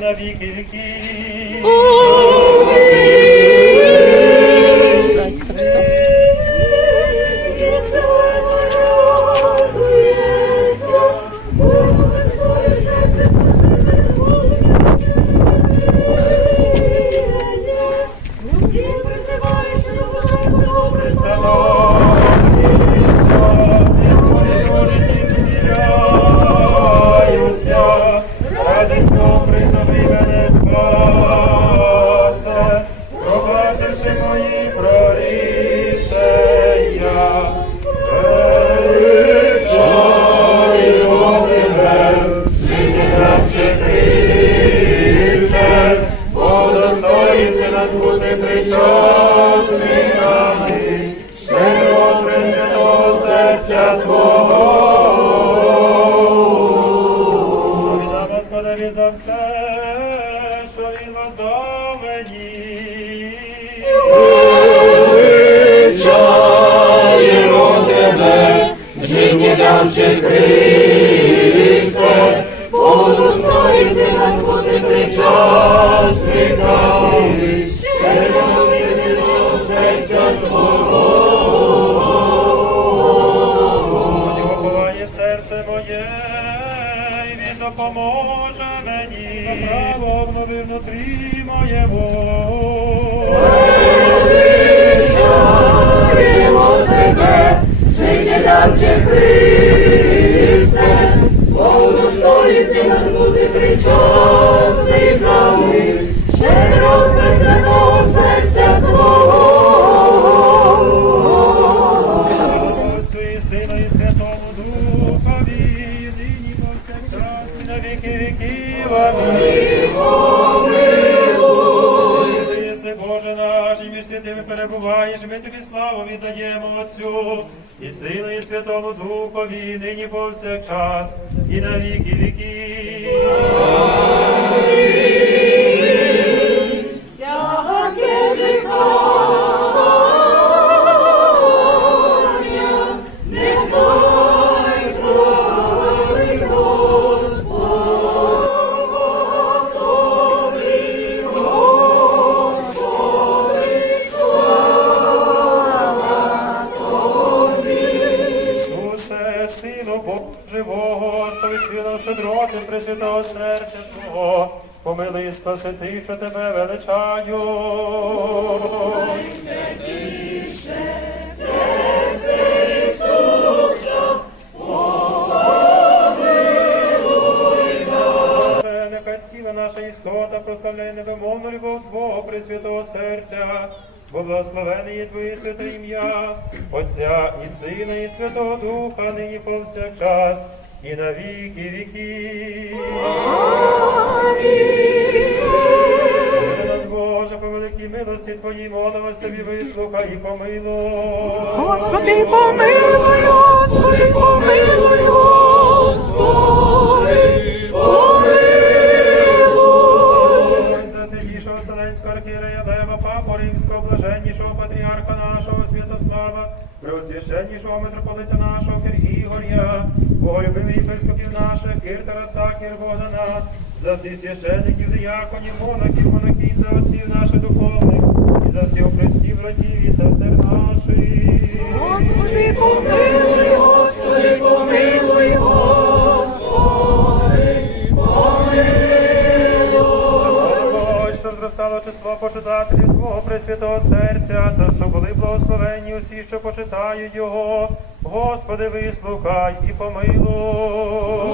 завжди, нині повсякчас, і життєдавче Христе, удостоївся нас бути причасниками, Христиного серця Твого. Його серце моє, він допоможе мені. Право обнови внутрі моєго. На віки віків. Святий Боже наш, і між святими перебуваєш, ми тобі славу віддаємо Отцю і Сину і Святому Духові, нині повсякчас і на віки віків. Відкрила щедроти Пресвятого серця Твого, помилуй і спаси що тебе величаю. Нехай ціла наша істота прославляє невимовну любов Твого Пресвятого серця, бо благословене є Твоє святе ім'я, Отця і Сина, і Святого Духа, нині повсякчас, і на віки нас, Боже, по великій милості Твоїй молимось Тобі вислухай і помилуй. Господи, помилуй, Господи, помилуй, Господи, помилуй. За святішого Вселенського Лева, Папу Римського, блаженнішого патріарха нашого Святослава, преосвященнішого митрополита нашого Кир Богдана, за всіх священників, дияконів, монахів, монахів, за отців наших духовних, і за всіх хрестів, братів і сестер наших. Господи, помилуй, Господи, помилуй, Господи, помилуй. Що зростало число почитателів Твого Пресвятого серця, та що були благословенні усі, що почитають Його. Господи, вислухай і помилуй.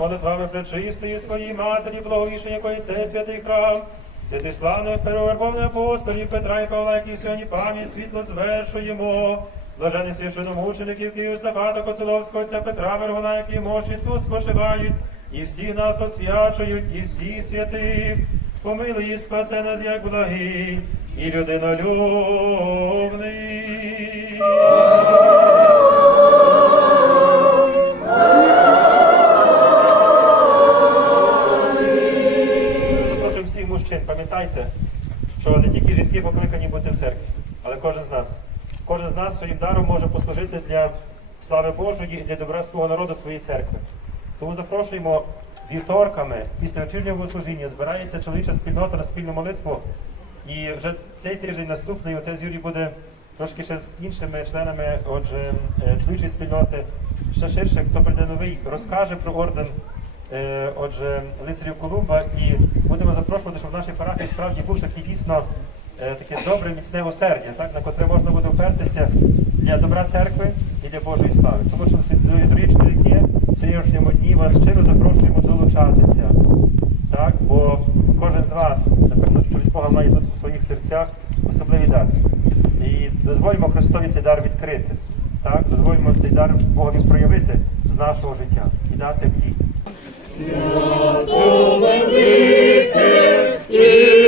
Молитвами пречистої своїй матері, благовішення якої це святий храм. Святих славних переверховних апостолів Петра і Павла, які сьогодні пам'ять світло звершуємо. Блажений священомучеників Київ Сафата Коцеловського, отця Петра Вергуна, які мощі тут спочивають, і всі нас освячують, і всі святих. Помилуй і спасе нас, як благий, і людинолюбний. Мужчин, пам'ятайте, що не тільки жінки покликані бути в церкві, але кожен з нас. Кожен з нас своїм даром може послужити для слави Божої і для добра свого народу, своєї церкви. Тому запрошуємо вівторками після вечірнього служіння збирається чоловіча спільнота на спільну молитву. І вже цей тиждень наступний отець Юрій буде трошки ще з іншими членами, отже, чоловічої спільноти, ще ширше, хто прийде новий, розкаже про орден, отже, лицарів Колумба, і будемо запрошувати, щоб в нашій парафії справді був такий дійсно е, таке добре, міцне осердя, так, на котре можна буде впертися для добра церкви і для Божої слави. Тому що дорогі чоловіки, в тижнішньому дні вас щиро запрошуємо долучатися. Так, бо кожен з вас, напевно, що від Бога має тут у своїх серцях особливий дар. І дозволимо Христові цей дар відкрити. Так, дозволимо цей дар Богові проявити з нашого життя і дати плід. І